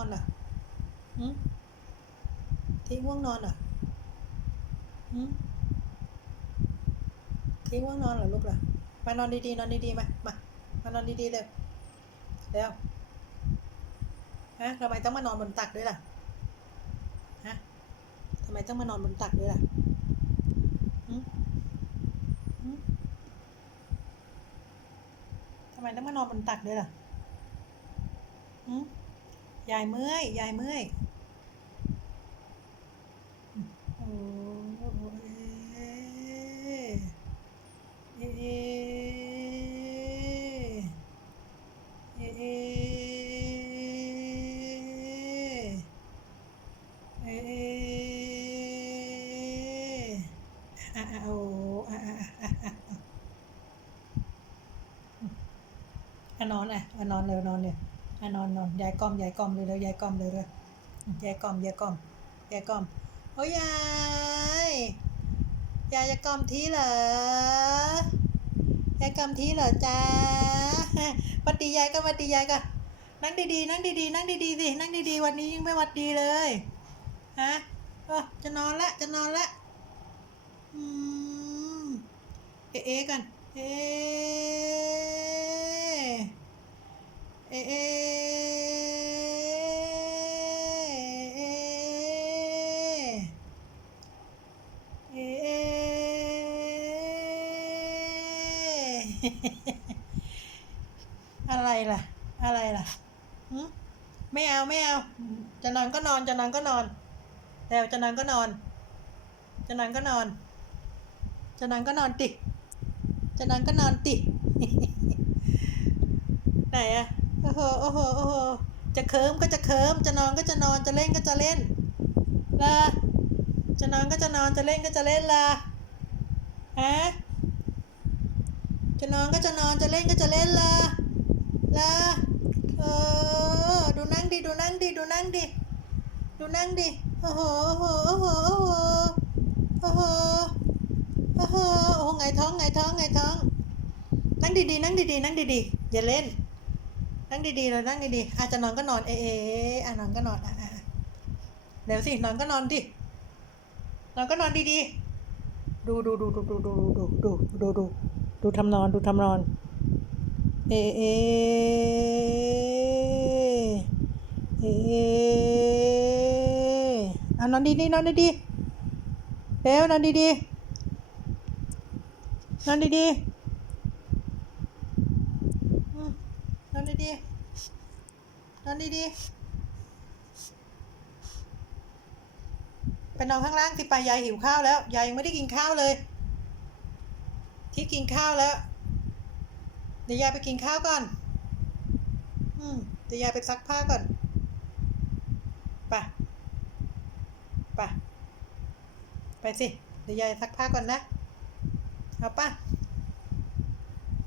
นอนเหรอหืมทิ้งง่วงนอนเหรอหืมทิ้งง่วงนอนเหรอลูกเหรอมานอนดีๆนอนดีๆมามามานอนดีๆเร็วเร็วฮะทำไมต้องมานอนบนตักด้วยล่ะฮะทำไมต้องมานอนบนตักด้วยล่ะหืมหืมทำไมต้องมานอนบนตักด้วยล่ะหืม ยายเมื่อย ยายเมื่อยโอ้เอเอเอเอเออะอะโอ้อะอะอะอะอะอะนอนอะอะนอนเร็วนอนเร็วอะ นอนนอนยายกล่อมยายกล่อมเลยเร็วยายกล่อมเลยเร็วยายกล่อมยายกล่อมยายกล่อมโอ้ยยายยายจะกล่อมทีเหรอยายกล่อมทีเหรอจ๊ะหวัดดียายก็หวัดดียายก็นั่งดีๆนั่งดีๆนั่งดีๆสินั่งดีๆวันนี้ยิ่งไม่หวัดดีเลยฮะเออจะนอนละจะนอนละอืมเอ๊ะเอ๊ะกันเอ๊ะ เอะเอเอเออะไรล่ะ อะไรล่ะไม่เอาไม่เอา จะนอนก็นอนจะนอนก็นอนแล้วจะนอนก็นอน จะนอนก็นอน จะนอนก็นอนติ จะนอนก็นอนติ ไหนอะ อ้โหโอ้โหโอ้โหจะเคิมก็จะเคิมจะนอนก็จะนอนจะเล่นก็จะเล่นล่ะจะนอนก็จะนอนจะเล่นก็จะเล่นล่ะฮะจะนอนก็จะนอนจะเล่นก็จะเล่นล่ะล่ะเออดูนั่งดิดูนั่งดิดูนั่งดิดูนั่งดิโอ้โหโอ้โหโอ้โหโอ้โหโอ้โหโอ้โหไงท้องไงท้องไงท้อง นั่งดีๆนั่งดีๆนั่งดีๆอย่าเล่น นั่งดีๆเลยนั่งดีๆอาจจะนอนก็นอนเอเออะนอนก็นอนอะเดี๋ยวสินอนก็นอนดินอนก็นอนดีๆดูดูดูดูดูดูดูดูดูดูดูทำนอนดูทำนอน เอเอเอเออะนอนดีๆนอนดีๆเร็วนอนดีๆนอนดีๆอืมน อนดีๆนอนดีๆไปนอนข้างล่างสิไปยายหิวข้าวแล้ว ยายยังไม่ได้กินข้าวเลย ที่กินข้าวแล้ว เดี๋ยวยายไปกินข้าวก่อน อืมเดี๋ยวยายไปซักผ้าก่อนไปไปไปสิ เดี๋ยวยายซักผ้าก่อนนะ เอาป่ะ